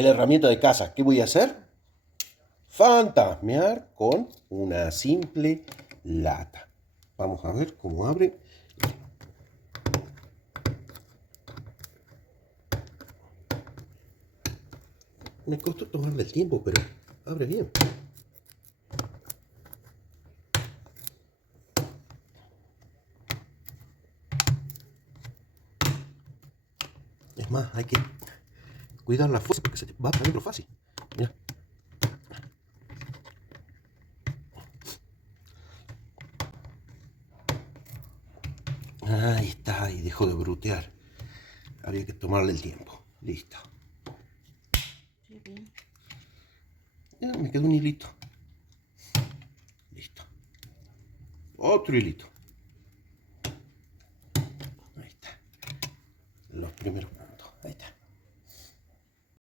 la herramienta de casa. ¿Qué voy a hacer? Fantasmear con una simple lata. Vamos a ver cómo abre. Me costó tomarle el tiempo, pero abre bien. Es más, hay que cuidar la fuerza porque se te va para adentro fácil. Mira. Ahí está, y dejó de brutear. Había que tomarle el tiempo. Listo. Ya, me quedó un hilito. Listo. Otro hilito. Ahí está. Los primeros